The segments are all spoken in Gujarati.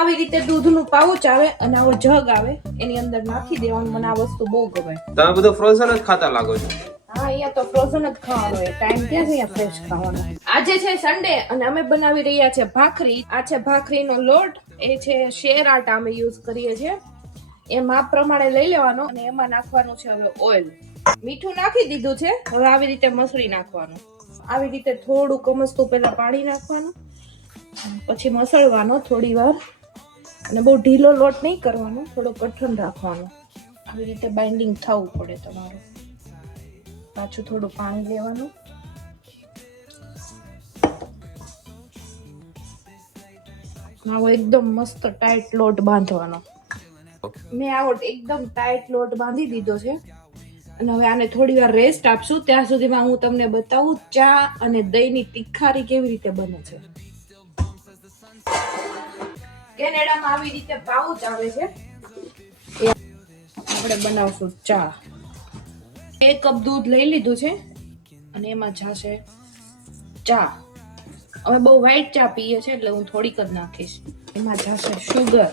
આવી રીતે દૂધનું પાઉચ આવે અને આવો જગ આવે એની અંદર નાખી દેવાનું. મને આ વસ્તુ બહુ ગમે. તમે બધું ફ્રોઝન જ ખાતા લાગો છો. હા, અહીંયા તો ફ્રોઝન જ ખાવાનું હોય. ટાઈમ ક્યાં છે અહીંયા ફ્રેશ ખાવાનો. આજે છે સન્ડે અને અમે બનાવી રહ્યા છે ભાખરી. આ છે ભાખરીનો લોટ. એ છે શેર આટા અમે યુઝ કરીએ છીએ. એ માપ પ્રમાણે લઈ લેવાનો અને એમાં નાખવાનું છે હવે ઓઇલ. મીઠું નાખી દીધું છે. હવે આવી રીતે મસળી નાખવાનું. આવી રીતે થોડું કમસતું પહેલા પાણી નાખવાનું, પછી મસળવાનો થોડી વાર. અને બહુ ઢીલો લોટ નહીં કરવાનો, થોડો કઠણ રાખવાનો. આવી રીતે બાઇન્ડિંગ થવું પડે તમારું. પાછું થોડું પાણી લેવાનું. આવો એકદમ મસ્ત ટાઈટ લોટ બાંધવાનો. મેં આવો એકદમ ટાઈટ લોટ બાંધી દીધો છે અને હવે આને થોડી વાર રેસ્ટ આપશું. ત્યાં સુધીમાં હું તમને બતાવું ચા અને દહીંની તિખારી કેવી રીતે બને છે. કેનેડામાં આવી રીતે પાઉચ આવે છે. આપણે બનાવશું ચા. 1 કપ દૂધ લઈ લીધું છે અને એમાં જશે ચા. અમે બહુ વ્હાઈટ ચા પીએ છીએ એટલે હું થોડીક જ નાખીશ. એમાં જશે શુગર,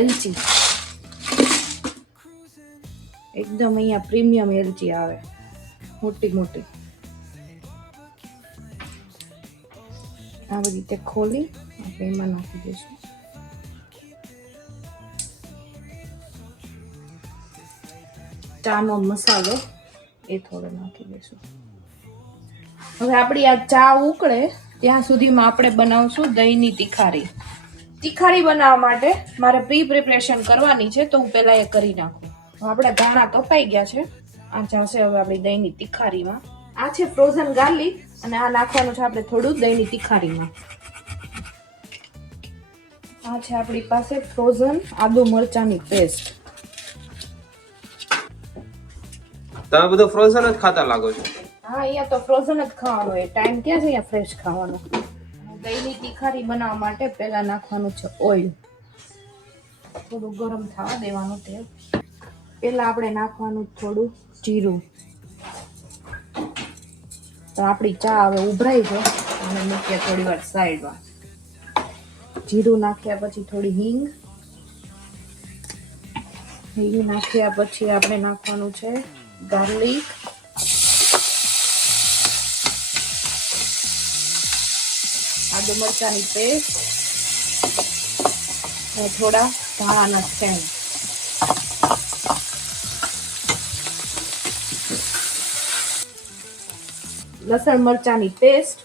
એલચી, એકદમ અહીંયા પ્રીમિયમ એલચી આવે, મોટી મોટી. આવી રીતે ખોલી આપણે એમાં નાખી દઈશું. ચાનો મસાલો એ થોડો નાખી દઈશું. હવે આપણી આ ચા ઉકળે ત્યાં સુધીમાં આપણે બનાવશું દહીંની તિખારી. તિખારી બનાવવા માટે મારે પ્રિપરેશન કરવાની છે તો હું પહેલા એ કરી નાખું. આપણે ધાણા કપાઈ ગયા છે. આ જશે હવે આપણી દહીંની તિખારીમાં. આ છે ફ્રોઝન ગાર્લિક અને આ નાખવાનું છે આપણે થોડું દહીંની તિખારીમાં. આ છે આપણી પાસે ફ્રોઝન આદુ મરચાની પેસ્ટ. તમે બધું ફ્રોઝન જ ખાતા લાગો છો. હા, અહીંયા તો ફ્રોઝન જ ખાવાનું હોય. ટાઈમ ક્યાં છે અહીંયા ફ્રેશ ખાવાનો. દહીંની તિખારી બનાવવા માટે પહેલા નાખવાનું છે ઓઇલ. થોડું ગરમ થવા દેવાનું તેલ. પહેલા આપણે નાખવાનું થોડું જીરું. તો આપણી ચા હવે ઉભરાઈ છે અને મૂકીએ થોડી વાર સાઈડમાં. જીરું નાખ્યા પછી થોડી હિંગ. હિંગ નાખ્યા પછી આપણે નાખવાનું છે ગાર્લિક, આદુ મરચાની પેસ્ટ અને થોડા ધાણાના સ્ટેમ. લસણ મરચાની પેસ્ટ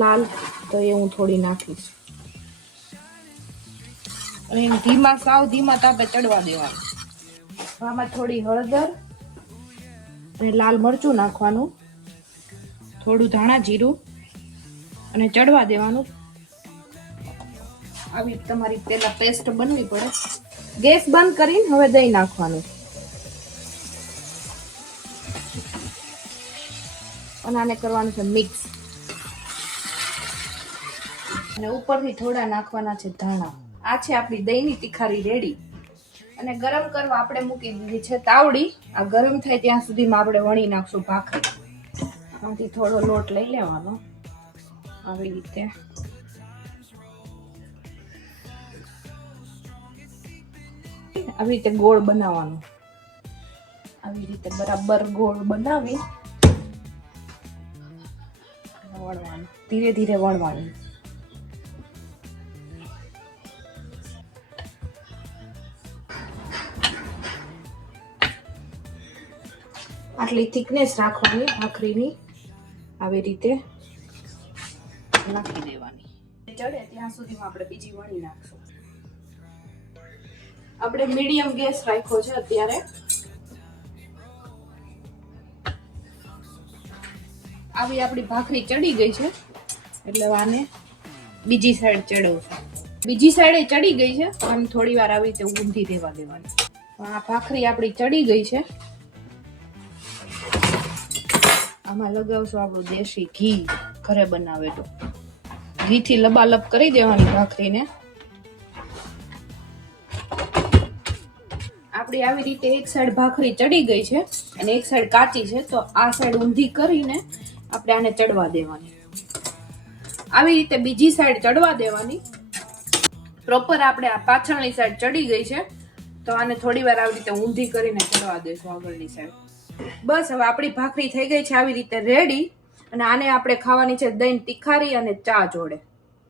લાલ તો એ હું થોડી નાખીશ અને ધીમા સાવ ધીમા તાપે ચડવા દેવાનું. આમાં થોડી હળદર અને લાલ મરચું નાખવાનું, થોડું ધાણા જીરું અને ચડવા દેવાનું. આવી તમારી પેલા પેસ્ટ બનવી પડે. ગેસ બંધ કરીને હવે દહીં નાખવાનું અને આને કરવાનું છે મિક્સ. અને ઉપરથી થોડા નાખવાના છે ધાણા. આ છે આપણી દહીંની તિખારી રેડી. અને ગરમ કરવા આપણે મૂકી દીધી છે તાવડી. આ ગરમ થાય ત્યાં સુધીમાં આપણે વણી નાખશું ભાખરી. આમાંથી થોડો લોટ લઈ લેવાનો આવી રીતે. આવી રીતે ગોળ બનાવવાનો. આવી રીતે બરાબર ગોળ બનાવી વણવાનું. ધીરે ધીરે વણવાનું. આટલી થિકનેસ રાખવાની ભાખરીની. આવી રીતે નાખી દેવાની. ચડે ત્યાં સુધીમાં આપણે બીજી વણી નાખશું. આપણે મીડિયમ ગેસ રાખ્યો છે અત્યારે. આવી આપણી ભાખરી ચડી ગઈ છે એટલે આને બીજી સાઈડ ચડવશું. બીજી સાઈડે ચડી ગઈ છે અને થોડી વાર આવી રીતે ઊંધી રહેવા દેવાની. આ ભાખરી આપણી ચડી ગઈ છે. આમાં લગાવશું આપણું દેશી ઘી, ઘરે બનાવેલું. ઘીથી લબાલબ કરી દેવાની ભાખરીને. આપણી આવી રીતે એક સાઈડ ભાખરી ચડી ગઈ છે અને એક સાઈડ કાચી છે તો આ સાઈડ ઊંધી કરીને આપણે આને ચડવા દેવાની. આવી રીતે બીજી સાઈડ ચડવા દેવાની. પ્રોપર આપણે આ પાછળની સાઈડ ચડી ગઈ છે, તો આને થોડી વાર આવી રીતે ઊંધી કરીને ચડવા દઈશું આગળની સાઈડ. બસ હવે આપણી ભાખરી થઈ ગઈ છે આવી રીતે રેડી. અને આને આપણે ખાવાની છે દહીં તિખારી અને ચા જોડે.